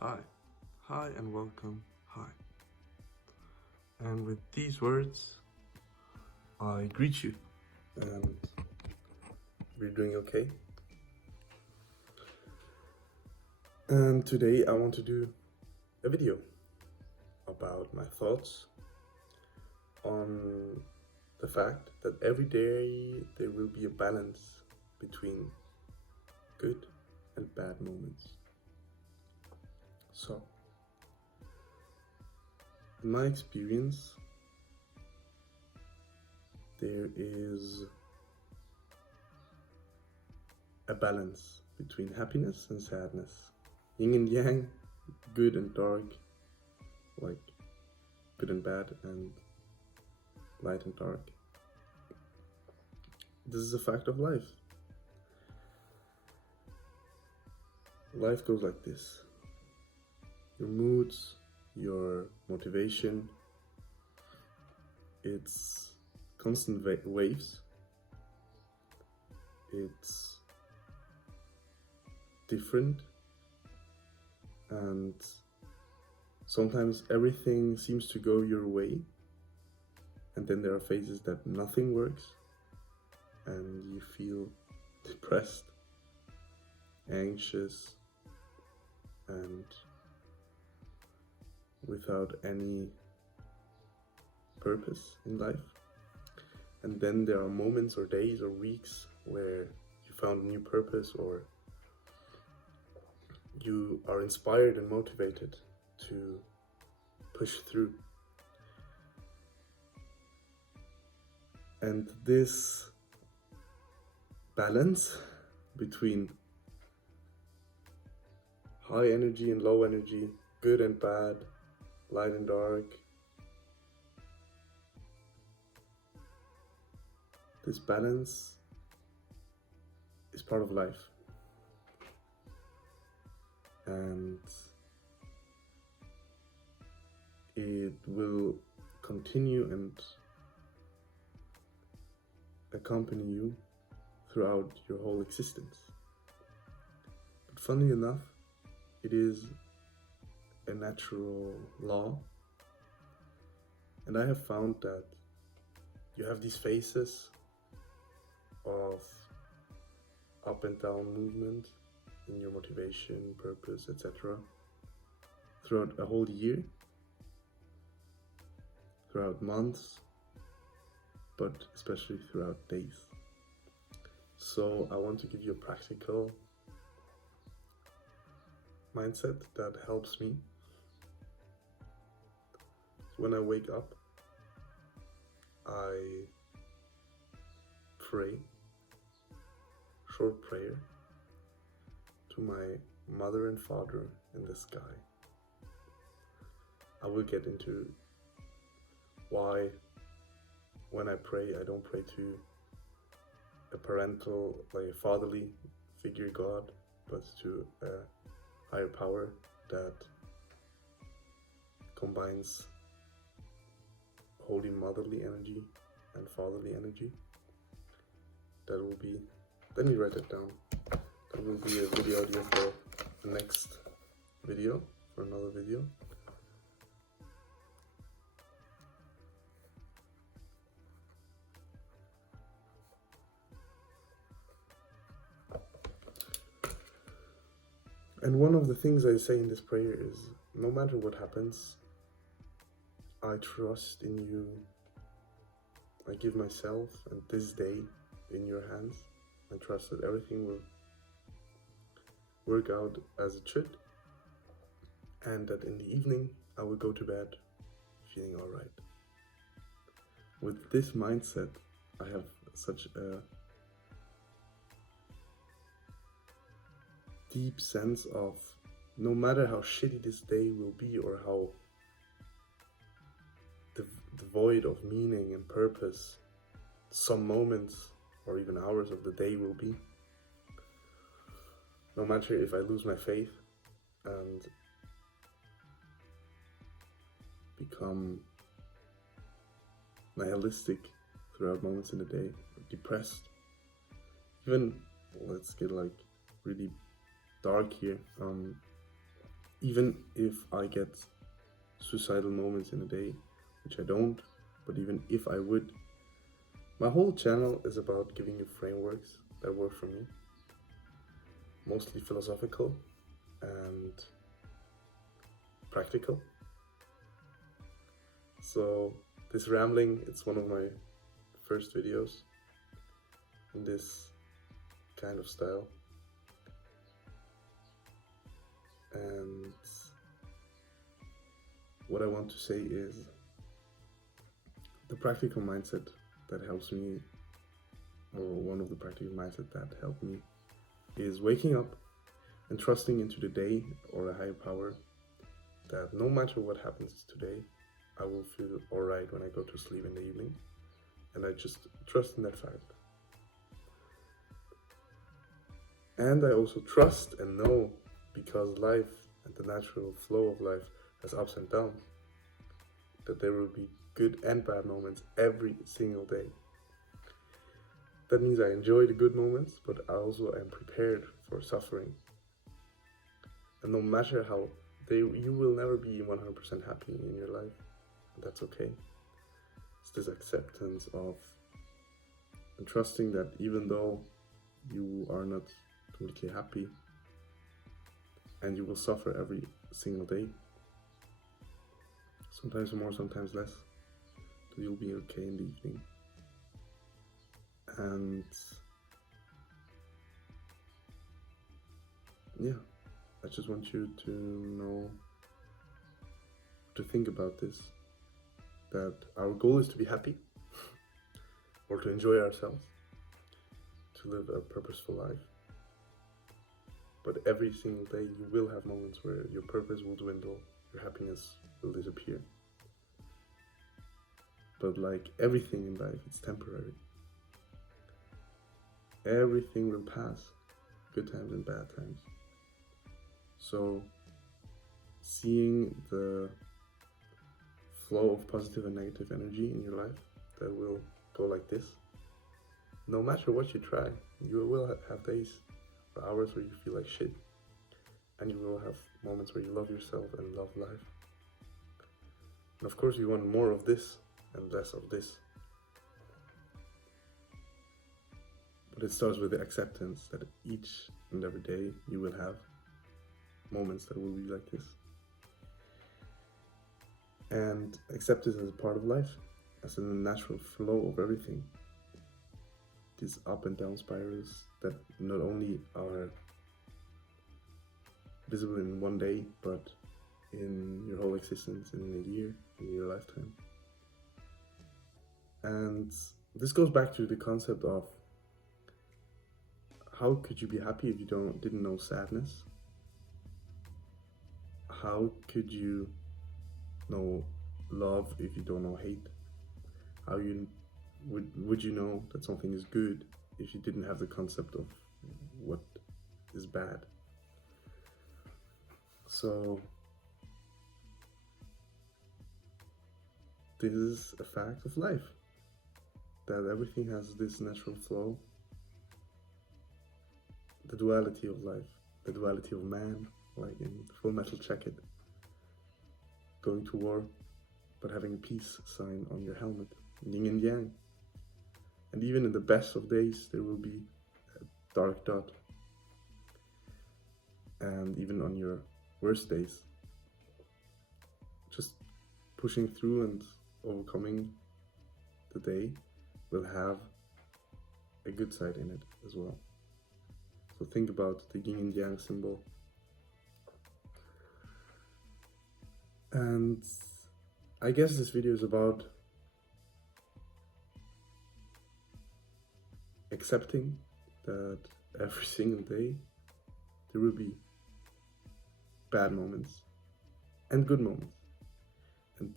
Hi, hi, and welcome. Hi. And with these words, I greet you. And we're doing okay. And today I want to do a video about my thoughts on the fact that every day there will be a balance between good and bad moments. So, in my experience, there is a balance between happiness and sadness, yin and yang, good and dark, like good and bad, and light and dark. This is a fact of life. Life goes like this. Your moods, your motivation, it's constant waves. It's different, and sometimes everything seems to go your way, and then there are phases that nothing works and you feel depressed, anxious, and without any purpose in life. And then there are moments or days or weeks where you found a new purpose, or you are inspired and motivated to push through. And this balance between high energy and low energy, good and bad, light and dark, this balance is part of life. And it will continue and accompany you throughout your whole existence. But funnily enough, it is a natural law, and I have found that you have these phases of up and down movement in your motivation, purpose, etc. throughout a whole year, throughout months, but especially throughout days. So I want to give you a practical mindset that helps me. When I wake up, I pray, short prayer, to my mother and father in the sky. I will get into why, when I pray, I don't pray to a parental, like a fatherly figure God, but to a higher power that combines holy motherly energy and fatherly energy. That will be, let me write it down. That will be a video idea for the next video, for another video. And one of the things I say in this prayer is, no matter what happens, I trust in you. I give myself and this day in your hands. I trust that everything will work out as it should, and that in the evening I will go to bed feeling alright. With this mindset, I have such a deep sense of, no matter how shitty this day will be, or how devoid of meaning and purpose some moments or even hours of the day will be, no matter if I lose my faith and become nihilistic throughout moments in the day, depressed, even, let's get like really dark here, Even if I get suicidal moments in a day, which I don't, but even if I would, my whole channel is about giving you frameworks that work for me, mostly philosophical and practical. So this rambling, it's one of my first videos in this kind of style. And what I want to say is the practical mindset that helps me, or one of the practical mindset that helped me, is waking up and trusting into the day or a higher power that no matter what happens today, I will feel alright when I go to sleep in the evening. And I just trust in that fact. And I also trust and know, because life and the natural flow of life has ups and downs, that there will be good and bad moments every single day. That means I enjoy the good moments, but I also am prepared for suffering. And no matter how you will never be 100% happy in your life, and that's okay. It's this acceptance of and trusting that even though you are not completely happy and you will suffer every single day, sometimes more, sometimes less, but you'll be okay in the evening. And yeah, I just want you to know, to think about this, that our goal is to be happy or to enjoy ourselves, to live a purposeful life. But every single day you will have moments where your purpose will dwindle, your happiness will disappear. But like everything in life, it's temporary. Everything will pass, good times and bad times. So seeing the flow of positive and negative energy in your life that will go like this, no matter what you try, you will have days or hours where you feel like shit, and you will have moments where you love yourself and love life. And of course you want more of this and less of this. But it starts with the acceptance that each and every day you will have moments that will be like this. And acceptance is a part of life, as in the natural flow of everything. These up and down spirals that not only are visible in one day, but in your whole existence, in a year, in your lifetime. And this goes back to the concept of how could you be happy if you didn't know sadness? How could you know love if you don't know hate? How would you know that something is good if you didn't have the concept of what is bad? So this is a fact of life, that everything has this natural flow, the duality of life, the duality of man, like in Full Metal Jacket, going to war but having a peace sign on your helmet, yin and yang. And even in the best of days there will be a dark dot, and even on your worst days, just pushing through and overcoming the day will have a good side in it as well. So think about the yin and yang symbol. And I guess this video is about accepting that every single day there will be bad moments and good moments, and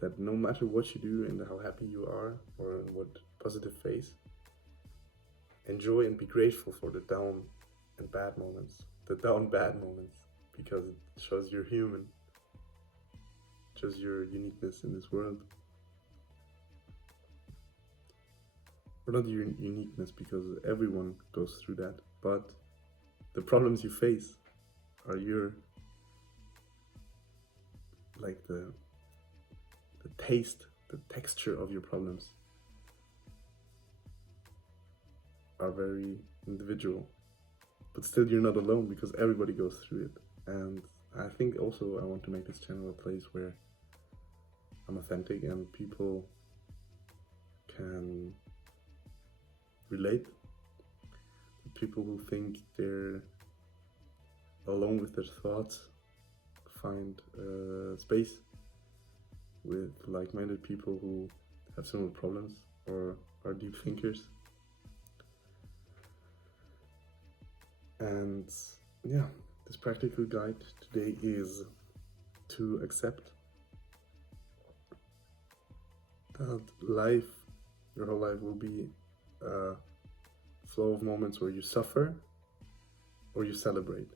that no matter what you do and how happy you are or in what positive phase, enjoy and be grateful for the down and bad moments, because it shows you're human, shows your uniqueness in this world. Or not your uniqueness, because everyone goes through that, but the problems you face are your like the taste, the texture of your problems are very individual, but still you're not alone because everybody goes through it. And I think also I want to make this channel a place where I'm authentic and people can relate. People who think they're alone with their thoughts find space with like-minded people who have similar problems or are deep thinkers. And yeah, this practical guide today is to accept that life, your whole life will be a flow of moments where you suffer or you celebrate.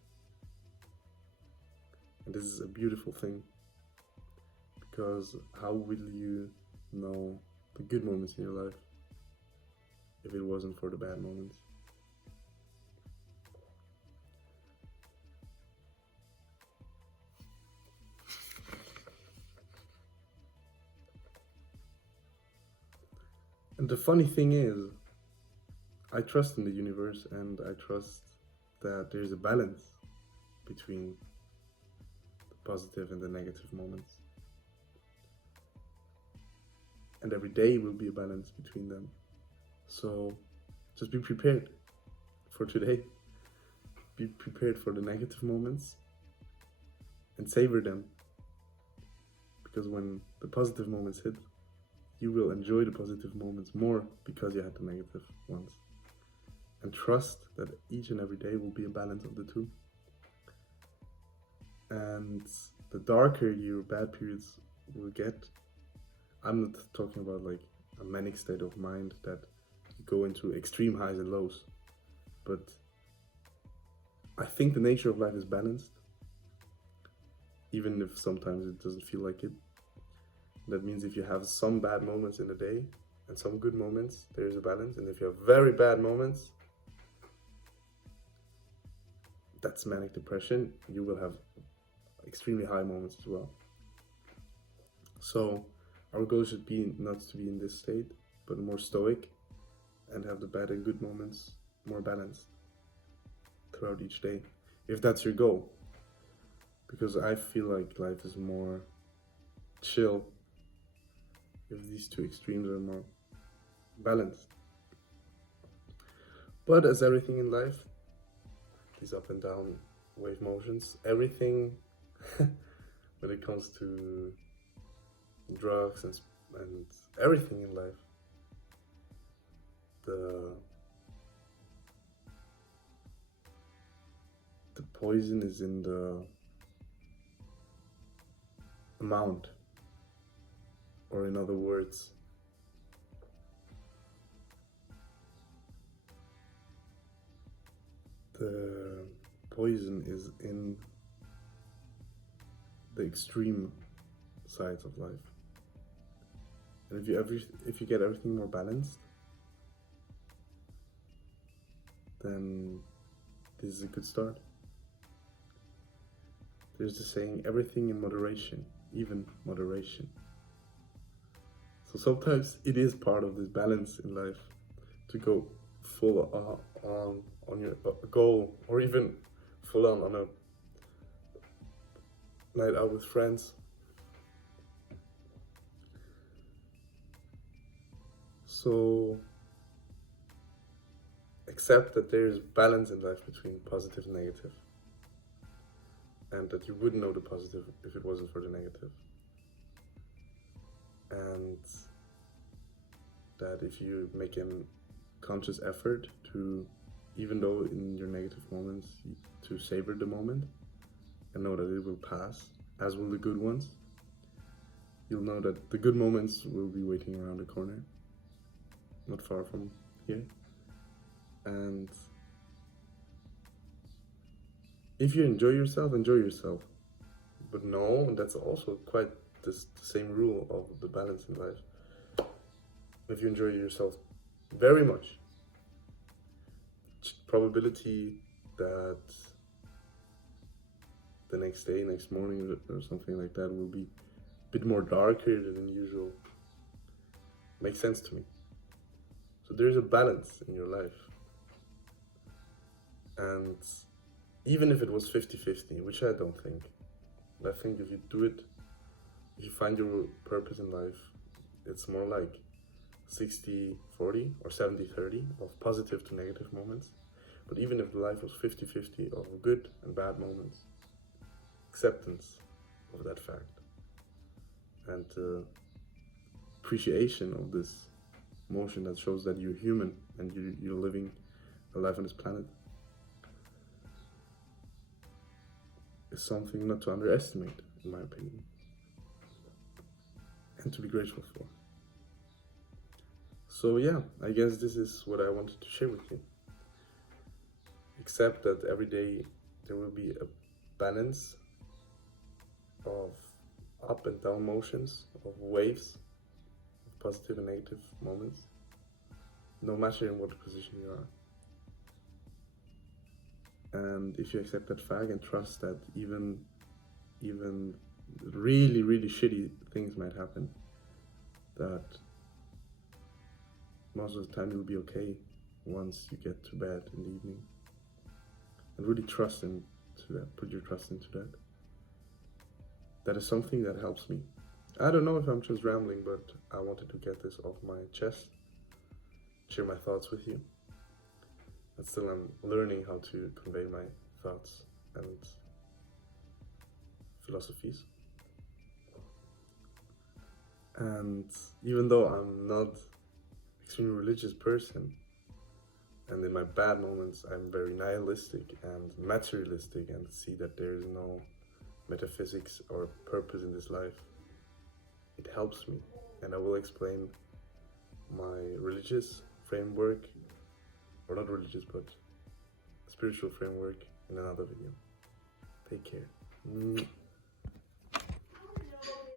And this is a beautiful thing, because how will you know the good moments in your life if it wasn't for the bad moments? And the funny thing is, I trust in the universe and I trust that there's a balance between the positive and the negative moments. And every day will be a balance between them. So just be prepared for today. Be prepared for the negative moments and savor them. Because when the positive moments hit, you will enjoy the positive moments more because you had the negative ones. And trust that each and every day will be a balance of the two. And the darker your bad periods will get, I'm not talking about like a manic state of mind that you go into extreme highs and lows, but I think the nature of life is balanced, even if sometimes it doesn't feel like it. That means if you have some bad moments in a day and some good moments, there is a balance. And if you have very bad moments, that's manic depression. You will have extremely high moments as well. So our goal should be not to be in this state, but more stoic and have the bad and good moments more balanced throughout each day, if that's your goal. Because I feel like life is more chill if these two extremes are more balanced. But as everything in life, these up and down wave motions, everything when it comes to drugs and everything in life, the poison is in the amount, or in other words, the poison is in the extreme sides of life. And if you get everything more balanced, then this is a good start. There's the saying, everything in moderation, even moderation. So sometimes it is part of this balance in life to go full on your goal, or even full on a night out with friends. So accept that there is balance in life between positive and negative, and that you wouldn't know the positive if it wasn't for the negative. And that if you make a conscious effort to, even though in your negative moments, to savor the moment and know that it will pass, as will the good ones, you'll know that the good moments will be waiting around the corner, not far from here. And if you enjoy yourself, but no, that's also quite the same rule of the balance in life. If you enjoy yourself very much, probability that the next day, next morning, or something like that will be a bit more darker than usual. Makes sense to me. So there's a balance in your life. And even if it was 50-50, which I don't think, I think if you do it, if you find your purpose in life, it's more like 60-40 or 70-30 of positive to negative moments. But even if life was 50-50 of good and bad moments, acceptance of that fact and appreciation of this motion that shows that you're human and you're living a life on this planet is something not to underestimate, in my opinion, and to be grateful for. So yeah, I guess this is what I wanted to share with you. Accept that every day there will be a balance of up and down motions, of waves, of positive and negative moments, no matter in what position you are. And if you accept that fact and trust that even really, really shitty things might happen, that most of the time you'll be okay once you get to bed in the evening. And really trust into that, put your trust into that. That is something that helps me. I don't know if I'm just rambling, but I wanted to get this off my chest, share my thoughts with you. And still I'm learning how to convey my thoughts and philosophies. And even though I'm not an extremely religious person, and in my bad moments I'm very nihilistic and materialistic and see that there is no metaphysics or purpose in this life, it helps me. And I will explain my religious framework, or not religious, but spiritual framework in another video. Take care.